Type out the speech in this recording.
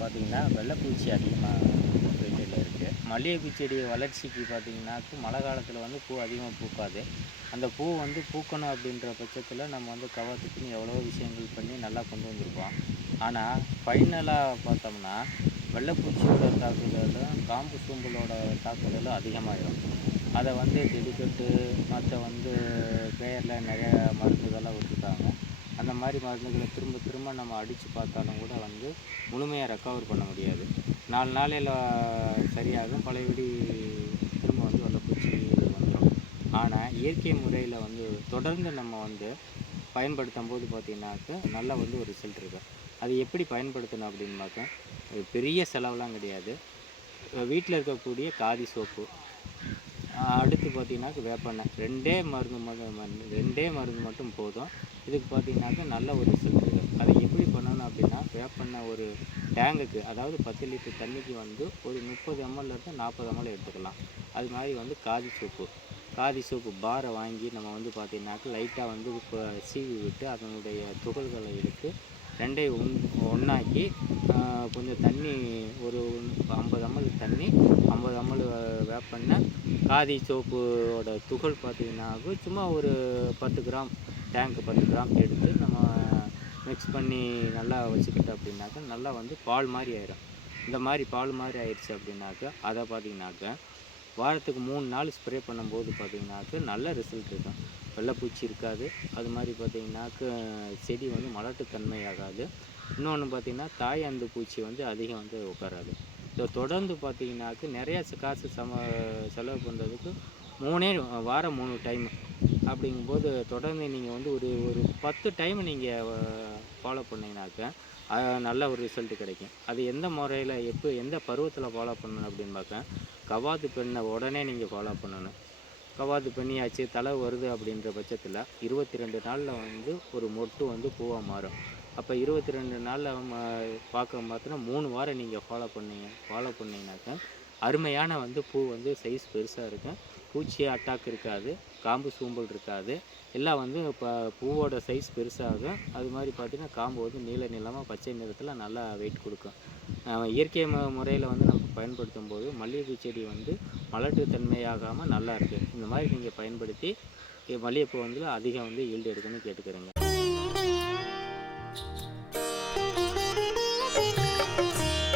பார்த்தீங்கன்னா வெள்ளைப்பூச்சி அதிகமாக வீட்டில் இருக்குது. மல்லிகைப்பூ செடி வளர்ச்சிக்கு பார்த்தீங்கன்னாக்க மழை காலத்தில் வந்து பூ அதிகமாக பூக்காது. அந்த பூ வந்து பூக்கணும் அப்படின்ற பட்சத்தில் நம்ம வந்து கவாத்துக்குன்னு எவ்வளோ விஷயங்கள் பண்ணி நல்லா கொண்டு வந்திருப்போம். ஆனால் ஃபைனலாக பார்த்தோம்னா வெள்ளைப்பூச்சியோட தாக்குதலும் காம்பு சூம்பலோட தாக்குதலும் அதிகமாகிடும். அதை வந்து டெலிகட்டு மற்ற வந்து பேரில் நிறையா மருந்துகள்லாம் விட்டுருக்காங்க. அந்த மாதிரி மருந்துகளை திரும்ப திரும்ப நம்ம அடித்து பார்த்தாலும் கூட வந்து முழுமையாக ரெக்கவர் பண்ண முடியாது. 4 நாளையில் சரியாகும், பழையபடி திரும்ப வந்து வெள்ளைப்பூச்சி வந்துடும். ஆனால் இயற்கை முறையில் வந்து தொடர்ந்து நம்ம வந்து பயன்படுத்தும் போது பார்த்திங்கனாக்க நல்லா வந்து ஒரு ரிசல்ட் இருக்கும். அது எப்படி பயன்படுத்தணும் அப்படின்னு பார்க்க பெரிய செலவுலாம் கிடையாது. வீட்டில் இருக்கக்கூடிய காதி சோப்பு, அடுத்து பார்த்தீங்கன்னாக்க வேப்பெண்ணெய், 2டே மருந்து மட்டும் போதும். இதுக்கு பார்த்தீங்கன்னாக்க நல்ல ஒரு ரிசல்ட் இருக்குது. அதை எப்படி பண்ணணும் அப்படின்னா, வேப்பெண்ணெய் ஒரு டேங்குக்கு, அதாவது 10 லிட்டர் தண்ணிக்கு வந்து ஒரு 30 ml 40 ml எடுத்துக்கலாம். அது மாதிரி வந்து காதி சோப்பு பாரை வாங்கி நம்ம வந்து பார்த்தீங்கன்னாக்க லைட்டாக வந்து இப்போ சீவி விட்டு அதனுடைய துகள்களை எடுத்து 2யும் ஒன்றாக்கி கொஞ்சம் தண்ணி ஒரு 50 ml தண்ணி, 50 ml வேப்பெண்ணெய், காதி சோப்போட துகள் பார்த்திங்கன்னாக்க சும்மா ஒரு 10 கிராம், டேங்க்கு 10 கிராம் எடுத்து நம்ம மிக்ஸ் பண்ணி நல்லா வச்சுக்கிட்டோம் அப்படின்னாக்க நல்லா வந்து பால் மாதிரி ஆயிடும். இந்த மாதிரி பால் மாதிரி ஆயிடுச்சு அப்படின்னாக்க அதை பார்த்திங்கனாக்க வாரத்துக்கு 3 நாள் ஸ்ப்ரே பண்ணும்போது பார்த்திங்கனாக்க நல்ல ரிசல்ட் இருக்கும். வெள்ளைப்பூச்சி இருக்காது. அது மாதிரி பார்த்திங்கனாக்க செடி வந்து மலட்டுத்தன்மை ஆகாது. இன்னொன்று பார்த்திங்கன்னா தாய் அந்து பூச்சி வந்து அதிகம் வந்து உட்காராது. இதை தொடர்ந்து பார்த்திங்கனாக்க நிறையா காசு செலவு பண்ணுறதுக்கு வாரம் 3 டைமு அப்படிங்கும்போது தொடர்ந்து நீங்கள் வந்து ஒரு 10 டைம் நீங்கள் ஃபாலோ பண்ணிங்கனாக்க நல்ல ஒரு ரிசல்ட்டு கிடைக்கும். அது எந்த முறையில் எந்த பருவத்தில் ஃபாலோ பண்ணணும் அப்படின்னு பார்க்க, கவாத்து பெண்ணை உடனே நீங்கள் ஃபாலோ பண்ணணும். கவாத்து பண்ணியாச்சு, தலை வருது அப்படின்ற பட்சத்தில் 22 நாளில் வந்து ஒரு மொட்டு வந்து பூவாக மாறும். அப்போ 22 நாளில் பார்த்தோன்னா 3 வாரம் நீங்கள் ஃபாலோ பண்ணிங்கனாக்கா அருமையான வந்து பூ வந்து சைஸ் பெருசாக இருக்கும். பூச்சி அட்டாக் இருக்காது, காம்பு சூம்பல் இருக்காது. எல்லாம் வந்து இப்போ பூவோட சைஸ் பெருசாகும். அது மாதிரி பார்த்திங்கன்னா காம்பு வந்து நீளமாக பச்சை நிறத்தில் நல்லா வெயிட் கொடுக்கும். இயற்கை முறையில் வந்து நம்ம பயன்படுத்தும் போது மல்லிகைப்பூ செடி வந்து மலட்டுத்தன்மையாகாமல் நல்லா இருக்குது. இந்த மாதிரி நீங்கள் பயன்படுத்தி மல்லிகைப்பூ வந்து அதிகம் வந்து ஈல்டு எடுக்கணும்னு கேட்டுக்கிறேங்க.